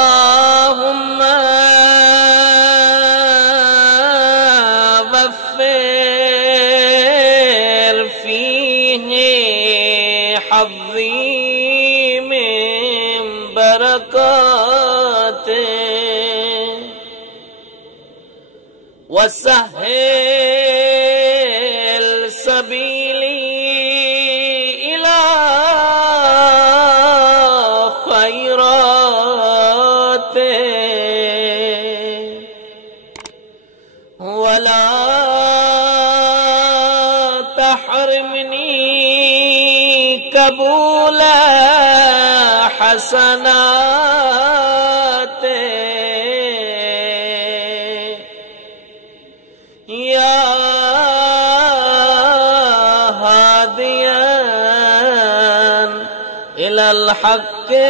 अल्लाहुम्मा वफ़्फ़िर फ़ीही हज़्ज़ी मिन बरकातिह वसह्हिल सबीली इला वला तहरिमनी कबूल हसनाते या हादियन इलल हक़्क़ि